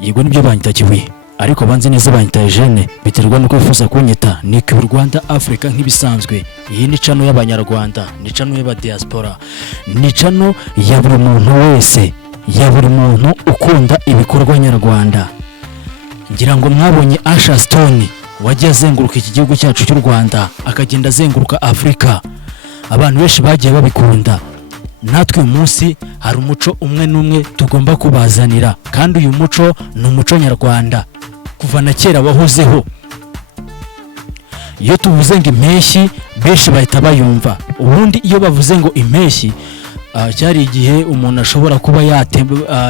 yego nibyo banyita Kibuye ariko banze neza banyita Eugene biterwa nuko bifuza kunyita ni ku Rwanda Africa nk'ibisanzwe. Iyi ni channel y'abanyarwanda, ni channel y'aba diaspora, ni channel ya buri muntu wese, ya buri muntu ukunda ibikorwa nyarwanda. Ngira ngo mwabonye Asha Stone wajya azenguruka iki gihugu cyacu cy'u Rwanda akagenda azenguruka Africa, abantu benshi bagiye babikunda. Natwe uyu munsi hari umuco umwe n'umwe tugomba kubazanira, kandi uyu muco ni umuco nyarwanda kuva na kera wahozeho. Iyo tuvuze ngo impeshyi benshi bahita bayumva. Ubundi iyo bavuze ngo impeshyi cyari igihe umuntu ashobora kuba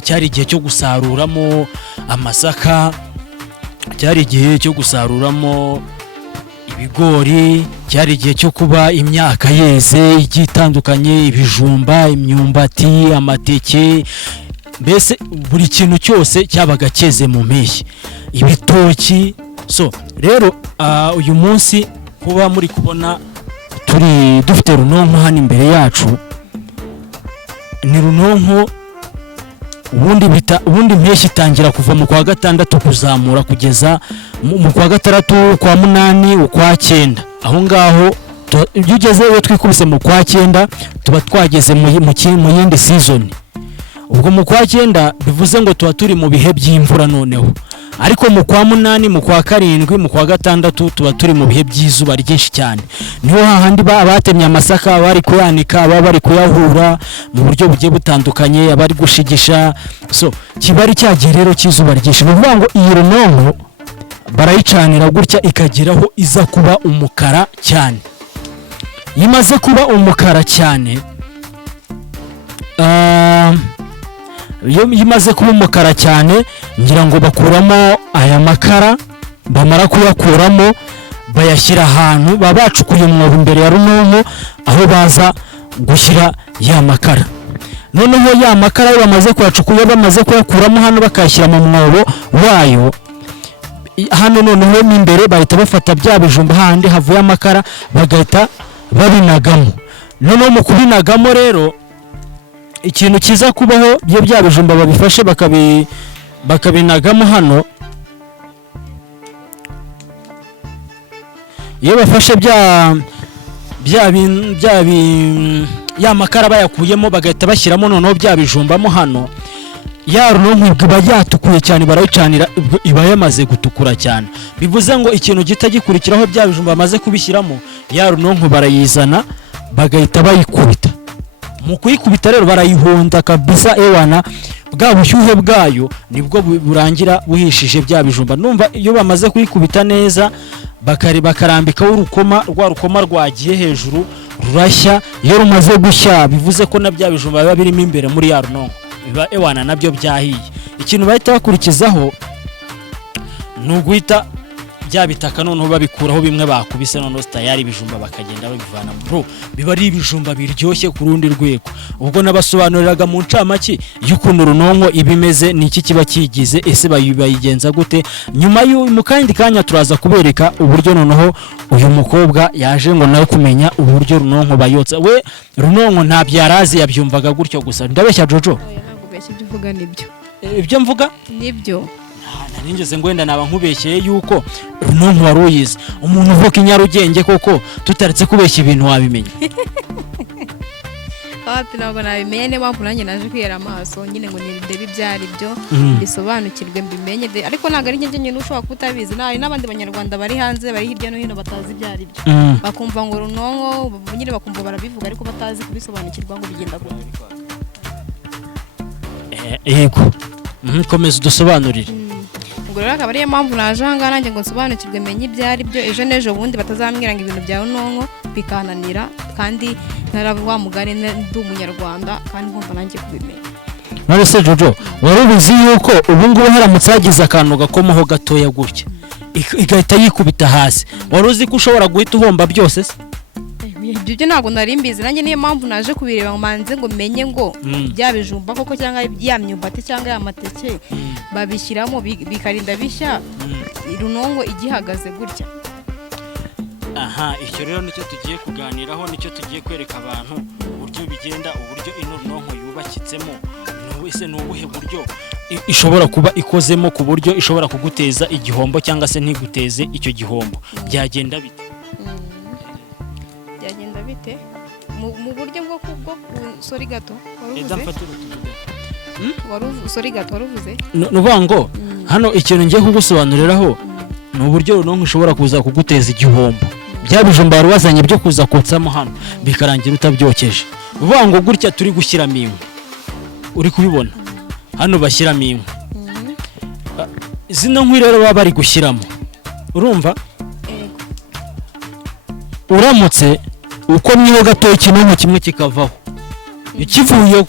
cyari igihe cyo gusaruramo amasaka, cyari igihe cyo gusaruramo ibigori, cyari igihe cyo kuba imyaka yeze igiye itandukanye, ibijumba, imyumbati, amateke, mbese buri kintu cyose cyabaga cyeze mu mpeshyi, ibitoki. So rero uyu munsi kuba muri kubona turi dufite runonko hano imbere yacu, ni runonko ubundi impeshyi itangira kuva mu kwa gatandatu kuzamura kugeza mu kwa gatandatu, kwa munani, ukwa cyenda. Aho ngaho iyo ugeze iyo twikubise mu kwa cyenda tuba twageze mu yindi season. Ubwo mu kwa cyenda bivuze ngo tuba turi mu bihe by'imvura noneho, ariko mu kwa munani, mu kwa karindwi, mu kwa gatandatu tuba turi mu bihe by'izuba ryinshi cyane. Niho hahandi batemye amasaka bari kuyanika, bari kuyahura mu buryo bugiye butandukanye, abari gushigisha. So kibari cyagiye rero cy'izuba ryinshi, bivuga ngo iyi runonko barayicanira gutya ikageraho iza kuba umukara cyane. Yimaze kuba umukara cyane, yimaze kuba umukara cyane, ngira ngo bakuramo aya makara. Bamara kuyakuramo bayashyira ahantu, baba bacukuye umwobo imbere ya runonko aho baza gushyira ya makara. Noneho ya makara bamaze kuyacukuye, bamaze kuyakuramo hano bakayashyira mu mwobo wayo hano. Noneho imbere bahita bafata bya bijumba handi havuye amakara bagahita babinagamo. Noneho mu kubinagamo rero ikintu kiza kubaho, bya bijumba babifashe bakabinagamo hano. Iyo bafashe ya makara bayakuyemo bagahita bashyiramo noneho bya bijumbamo hano, ya runonko iba yatukuye cyane, barayicanira iba yamaze gutukura cyane. Bivuze ngo ikintu gita gikurikiraho bya bijumba bamaze kubishyiramo, ya runonko barayizana bagahita bayikubita. Mu kuyikubita rero barayihonda kabisa ewana, bwa bushyuhe bwayo nibwo burangira buhishije bya bijumba. Numva iyo bamaze kuyikubita neza bakarambikaho rwa rukoma rwagiye hejuru rurashya. Iyo rumaze gushya bivuze ko na bya bijumba biba birimo imbere muri ya runonko biba ewana nabyo byahiye. Ikintu bahita bakurikizaho ni uguhita bya bitaka noneho babikuraho bimwe bakubise, noneho tayari ibijumba bakagenda babivana. Bro, biba ari ibijumba biryoshye ku rundi rwego. Ubwo nabasobanuriraga mu ncamake y'ukuntu runonko ibimeze, ni iki kiba kigize, ese bayigenza gute. Nyuma mu kandi kanya turaza kubereka uburyo noneho uyu mukobwa yaje ngo nawe kumenya uburyo runonko bayotsa. We runonko nta byarazi yabyumvaga gutyo gusa. Ndabeshya Jojo? Ibyo uvuga nibyo. Ibyo mvuga nibyo. Ningeze ngwenda naba nkubeshyeye yuko runonko wari uyizi. Umuntu uvuka i Nyarugenge koko tutaretse kubeshya ibintu wabimenya. Ntabwo nabimenye, niyo mpamvu nanjye naje kwihera amaso nyine ngo nirebe ibyari byo bisobanukirwe mbimenye. Ariko ntabwo ari njye nyine ushobora kutabizi, n'abandi banyarwanda bari hanze bari hirya no hino batazi ibyari byo, bakumva ngo runonko nyine bakumva barabivuga ariko batazi kubisobanukirwa ngo bigenda gute. Yego, komeza udusobanurire. Ubwo rero akaba ariyo mpamvu naje aha ngaha nanjye ngo nsobanukirwe menye ibyari byo, ejo n'ejo bundi batazambwira ngo ibintu bya runonko bikananira, kandi wa mugari ndi umunyarwanda kandi nkumva nanjye kubimenya. None se Jojo, wari ubizi yuko ubu ngubu haramutse hagize akantu gakomaho gatoya gutya igahita yikubita hasi, wari uzi ko ushobora guhita uhomba byose se? Ibyo ntabwo nari mbizi, nanjye niyo mpamvu naje kubireba ngo manze ngo menye ngo bya bijumba koko cyangwa ya myumbati cyangwa ya mateke babishyiramo bikarinda bishya runonko igihagaze gutya. Aha, icyo rero nicyo tugiye kuganiraho, nicyo tugiye kwereka abantu uburyo bigenda, uburyo ino runonko yubakitsemo. ese ni ubuhe buryo ishobora kuba ikozemo ku buryo ishobora kuguteza igihombo cyangwa se ntiguteze icyo gihombo, byagenda bite? Byagenda bite mu buryo bwo sorry gato waruvuze nuvuga ngo hano ikintu ngiye kugusobanuriraho ni uburyo runonko ushobora kuza kuguteza igihombo, bya bijumba wari wazanye byo kuza kotsamo hano bikarangira utabyokeje. Uvuga ngo gutya turi gushyiramo inkwi, uri kubibona hano bashyiramo inkwi, zino nkwi rero baba bari gushyiramo, urumva uramutse ukomyeho gato ikinonko kimwe kikavaho, ikivuyeho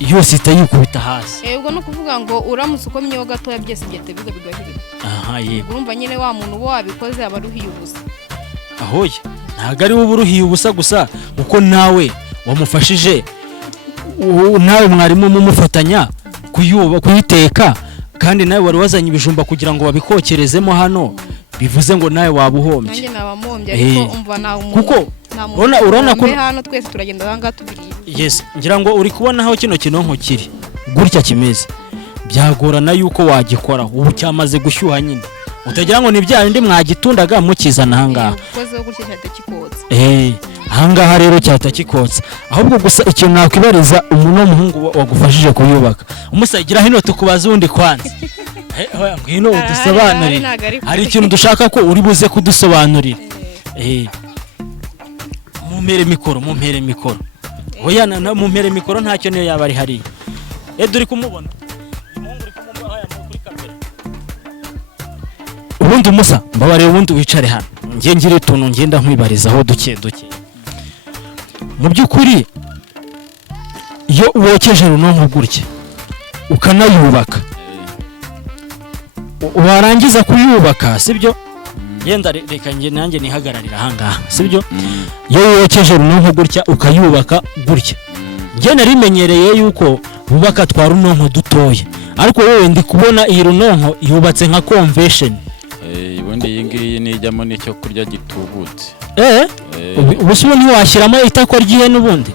yose itayikubita hasi. Ubwo no kuvuga ngo uramutse ukomyeho gato byose byete bigahirira. Aha yego, urumva nyine wa muntu uba wabikoze aba aruhiye ubusa. Ahoye ntago ari wowe uruhiye ubusa gusa, kuko nawe wamufashije, nawe mwarimu mumufatanya kuyiteka, kandi nawe wari wazanye ibijumba kugira ngo babikokerezemo hano, bivuze ngo nawe wabuhombye. Nanjye nabamuhombye ariko umva nawe kuko urabona ko hano twese turagenda hanga tubiriye. Yes, ngira ngo uri kubona aho kino kinonko kiri gutya kimeze, byagorana yuko wagikora ubu cyamaze gushyuha nyine, utagira ngo ni bya bindi mwagitundaga mukizana ahangaha. Ukozeho gutya cyahita kikotsa. Ahangaha rero cyahita kikotsa, ahubwo gusa ikintu nakwibariza umuntu w'umuhungu wagufashije kuyubaka, umusagira hino tukubaza undi kwanza. Ngwino udusobanurire, hari ikintu dushaka ko uri buze kudusobanurira. Mumpere mikoro oya mumpere mikoro, ntacyo niyo yaba ari hariya. Uri kumubona umuhungu, uri kumubona haya kuri kamera. Ubundi umusa mbabarira, ubundi wicare hano ngiye ngire tuntu ngenda nkwibarizaho duke. Mu by'ukuri iyo wokeje runonko gutya ukanayubaka, warangiza kuyubaka sibyo, yenda reka nge nanjye nihagararira ahangaha sibyo, iyo wokeje runonko gutya ukayubaka gutya, nge narimenyereye yuko bubaka twa runonko dutoya, ariko wowe ndi kubona iyi runonko yubatse nka convention. Ubundi iyi ngiyi nijyamo n'icyo kurya gitubutse. Ubusubu ntiwashyiramo itako ry'ihene ubundi?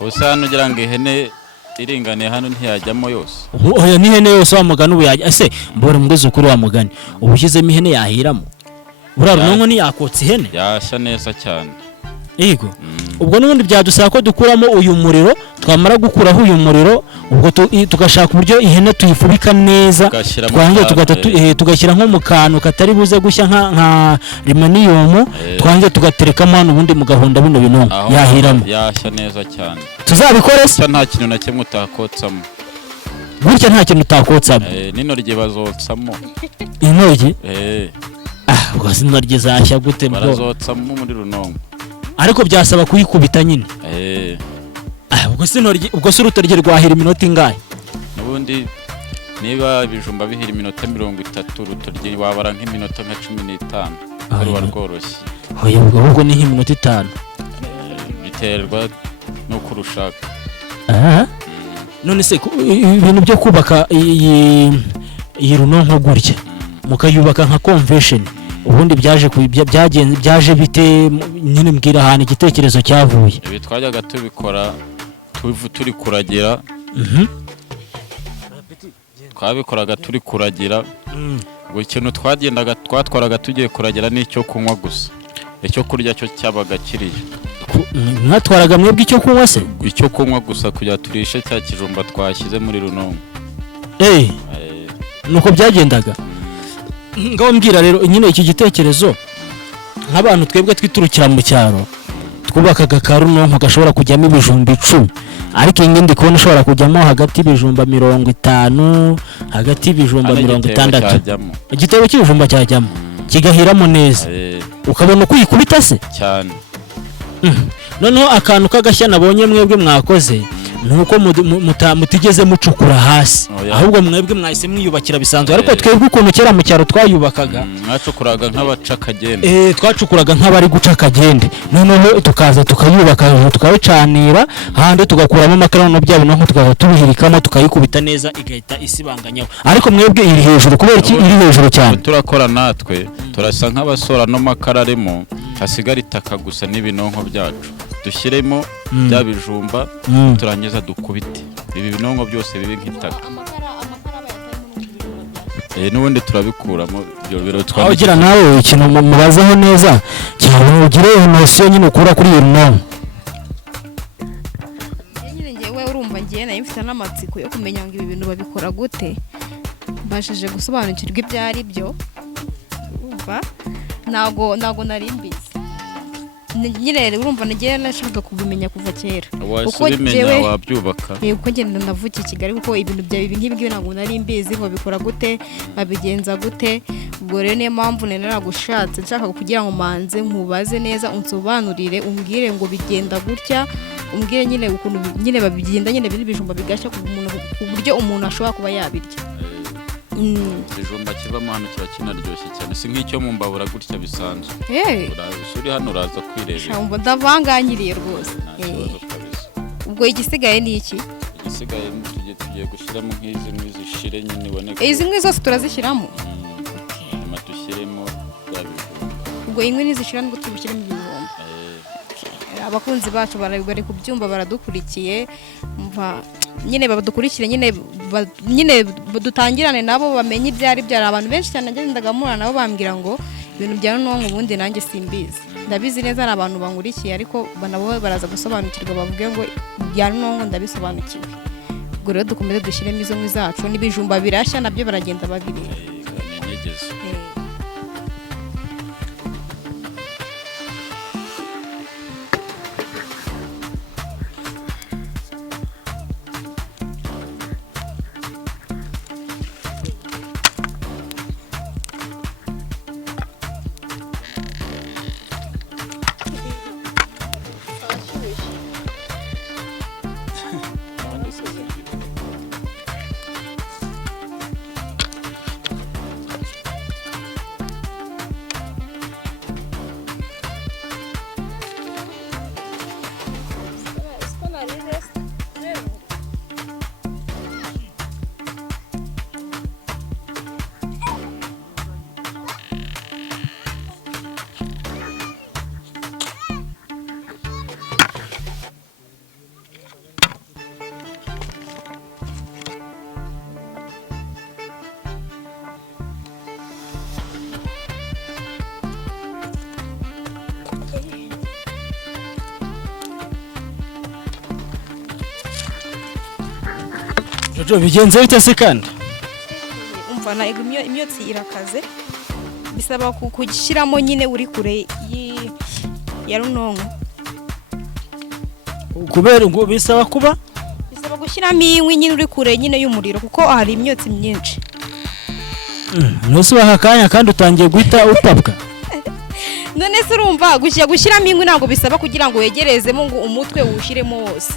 Ubusa hano ugira ngo ihene iringaniye hano ntiyajyamo yose. Oya n'ihene yose wa mugani ubu yajya. Ese mbora umugozi ukuri wa mugani ubu ushyizemo ihene yahiramo? Buriya runonko ntiyakotsa ihene? Yashya neza cyane. Yego. Ubwo n'ubundi byadusaba ko dukuramo uyu muriro, twamara gukuraho uyu muriro ubwo tugashaka uburyo ihene tuyifubika neza, twangiye tugashyira nko mu kantu katari buze gushya nka aluminium, twangiye tugaterekamo hano ubundi mu gahunda bino binonko yahiramo. Yashya neza cyane. Tuzabikore se? Nta kintu na kimwe utakotsamo. Gutya nta kintu utakotsamo? N'intoryi bazotsamo. Intoryi? Ubwo intoryi zashya gute bwo? Barazotsamo muri runonko. Ariko byasaba kuyikubita nyine. Ubwo se intoryi, ubwo se urutoryi rwahira iminota ingahe? Nubundi niba ibijumba bihira iminota 30, urutoryi wabara nk'iminota nka 15, ruba rworoshye. Oya ubwo ni nk'iminota 5. Biterwa nuko urushaka. None se ibintu byo kubaka iyi runonko gutya mukayubaka nka convention, ubundi byaje bite nyine mbwira ahantu igitekerezo cyavuye? Ibi twajyaga tubikora turi kuragira. Twabikoraga turi kuragira. Buri kintu twatwaraga tugiye kuragira n'icyo kunywa gusa, icyo kurya cyo cyabaga kiriye. Mwatwaraga mwebwe icyo kunywa se? Icyo kunywa gusa kugira turishe cya kijumba twashyize muri runonko. Nuko byagendaga. Ngaho mbwira rero nyine iki gitekerezo, nk'abantu twebwe twiturukira mu cyaro twubakaga ka runonko gashobora kujyamo ibijumba 10, ariko iyi ndi kubona ushobora kujyamo hagati y'ibijumba 50, hagati y'ibijumba 60. Igitebo cy'ibijumba cyajyamo kigahiramo neza, ukabona uko uyikubita se cyane. Noneho akantu kagashya nabonye mwebwe mwakoze nuko mutigeze mucukura hasi, ahubwo mwebwe mwahise mwiyubakira bisanzwe. Ariko twebwe ukuntu kera mu cyaro twayubakaga, mwacukuraga nk'abaca kagende. Twacukuraga nk'abari guca kagende, noneho tukaza tukayubaka, tukayicanira handi tugakuramo amakara no byabo, nko tukaza tubihirikamo tukayikubita neza igahita isibanganyaho. Ariko mwebwe iri hejuru, kubera iki iri hejuru cyane? Turakora natwe turasa nk'abasora no makara arimo, hasigara itaka gusa n'ibinonko byacu. dushyiremo bya bijumba turangiza dukubite ibi binongo byose bibe nk'itaka. N'ubundi turabikuramo ibyo biro twagira nawe ikintu mubazeho neza cyane ugire inosiyo nyine ukura kuri iyo runongo. nyine ngewe urumva ngiye nayo mfite n'amatsiko yo kumenya ngo ibi bintu babikora gute, mbashije gusobanukirwa ibyo ari byo, urumva ntago nari mbizi nyine urumva nagiye nashaka kubimenya kuva kera uko njyewe wabyubaka uko ngenda navuka i Kigali kuko ibintu bya ibi ngibi ntabwo nari mbizi ngo bikora gute babigenza gute. Ubwo rero niyo mpamvu naragushatse nshaka kugira ngo manze nkubaze neza unsobanurire umbwire ngo bigenda gutya, umbwire nyine ukuntu nyine babigenda nyine biri bijumba bigashya ku buryo umuntu ashobora kuba yabirya. Ikijumba kivamo hano kiba kinaryoshye cyane, si nk'icyo mu mbabura gutya bisanzwe. Uri hano uraza kwirebera. Shambo ndavanganyiriye rwose. Ubwo igisigaye ni iki? Igisigaye tugiye gushyiramo nk'izi shire nyine iboneka. Izi nk'izo zose turazishyiramo. Nyuma dushyiremo bya bijumba. Ubwo inkwi nizishira nubwo tubishyiremo ibijumba. Abakunzi bacu bari kubyumva baradukurikiye, nyine badukurikire nyine dutangirane nabo bamenye ibyo ari byo. Abantu benshi cyane nagendaga mura nabo bambwira ngo ibintu bya runongo ubundi nanjye simbizi. Ndabizi neza ari abantu bangurikiye ariko nabo baraza gusobanukirwa bavuge ngo bya runongo ndabisobanukiwe. Ubwo rero dukomeze dushyiremo izo nkwi zacu n'ibijumba birashya nabyo baragenda babireba. Jojo bigenze bite se kandi? Umva na imyotsi irakaze bisaba kugishyiramo nyine uri kure ya runongo. Kubera ngo bisaba gushyiramo inkwi nyine uri kure nyine y'umuriro kuko hari imyotsi myinshi. Nusubaha akanya kandi utangiye guhita utabwa. None se urumva gushyiramo inkwi ntabwo bisaba kugira ngo wegerezemo ngo umutwe wushiremo wose.